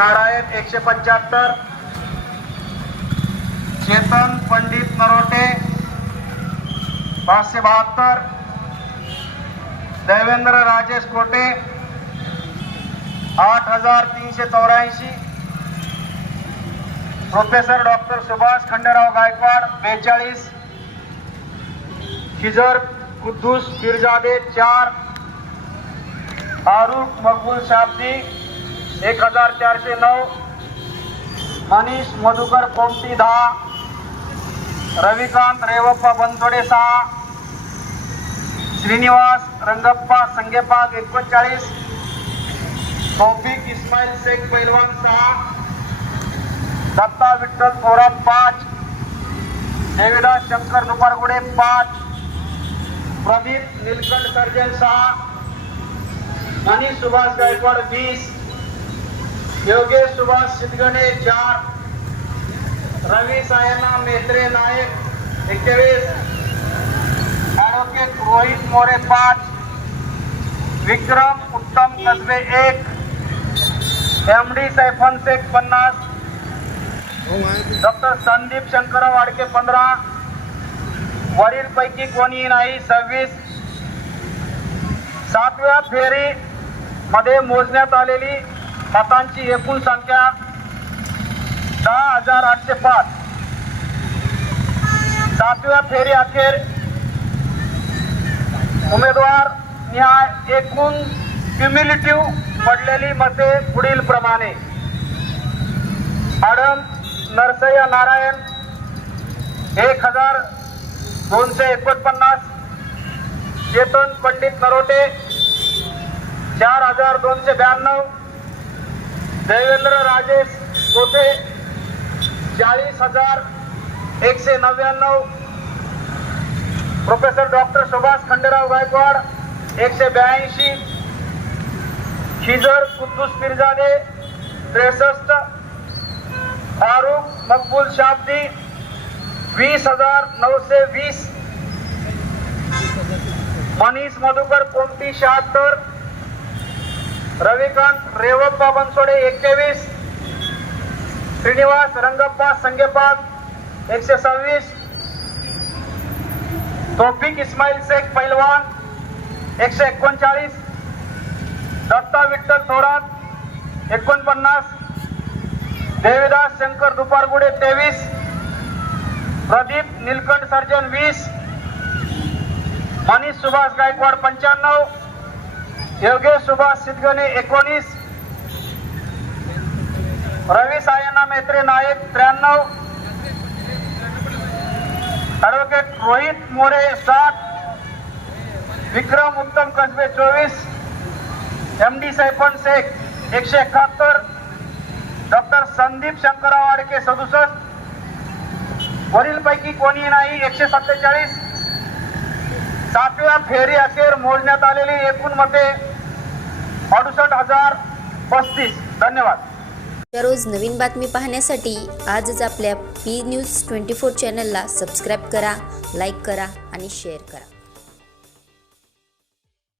नारायण एकशे पंच्याहत्तर. चेतन पंडित नरोटे पाचशे बहात्तर. देवेंद्र राजेश कोटे आठ हजार तीनशे चौऱ्याऐंशी. प्रोफेसर डॉक्टर सुभाष खंडेराव गायकवाड बेचाळीस. खिजर कुद्दूस पिरजादे चार. फारुख मकबूल शाब्दी एक हजार चारशे नऊ मनीष मधुकर पोमटी दहा रविकांत रेवप्पा बनसोडे सहा श्रीनिवास रंगप्पा संगेपाग एकोणचाळीस तौफिक इस्माईल शेख पैलवान सहा दत्ता विठ्ठल थोरात पाच देविदास शंकर दुपारगुडे पाच प्रदीप निलकंठ सर्जन सहा मनीष सुभाष गायकवाड वीस योगेश सुभाष सिद्धगणे चार. रवी सायना मेत्रे नायक एकवीस. ॲडव्होकेट रोहित मोरे पाच. विक्रम उत्तम कसबे एक. एम डी सैफन शेख पन्नास. डॉक्टर संदीप शंकरराव वाडके पंधरा. वरीलपैकी कोणीही नाही सव्वीस. सातव्या फेरी मध्ये मोजण्यात आलेली मतांची एकूण संख्या दहा हजार आठशे पाच. सातव्या फेरी अखेर उमेदवार निहाय एकूण क्युम्युलेटिव्ह पडलेली मते पुढील प्रमाणे. आडम नरसय्या नारायण एक हजार दोनशे एकोणपन्नास. चेतन पंडित नरोटे चार हजार दोनशे ब्याण्णव. देवेंद्र राजेश कोते चाळीस हजार एकशे नव्याण्णव. प्रोफेसर डॉक्टर सुभाष खंडेराव गायकवाड एकशे ब्याऐंशी. खिजर कुद्दूस मिरजादे त्रेसष्ट. फारुख मकबूल शाब्दी वीस हजार नऊशे वीस. मनीष मधुकर कोमटी शहात्तर. रविकांत रेवप्पा बनसोडे एक्केवीस श्रीनिवास रंगप्पा संगेपाक एकशे सव्वीस. तोफिक इस्माईल शेख पैलवान एकशे एकोणचाळीस. दत्ता विठ्ठल थोरात एकोणपन्नास. देविदास शंकर दुपारगुडे तेवीस. प्रदीप निलकंठ सर्जन वीस. मनीष सुभाष गायकवाड पंच्याण्णव. योगेश सुभाष सिद्धगणे एकोणीस. रवी सायना मेत्रे नायक त्र्याण्णव. ॲडव्होकेट रोहित मोरे सात. विक्रम उत्तम कसबे चोवीस. एम डी सैफन शेख एकशे एकाहत्तर. डॉक्टर संदीप शंकरराव आडके सदुसष्ट. वरीलपैकी कोणी नाही एकशे सत्तेचाळीस. सातव्या फेरी अखेर मोजण्यात आलेली एकूण मते अडुसष्ट हजार पस्तीस. धन्यवाद. दररोज नवीन बातमी पाहण्यासाठी आजच आपल्या पी न्यूज ट्वेंटी फोर चॅनलला सबस्क्राईब करा लाईक करा आणि शेअर करा.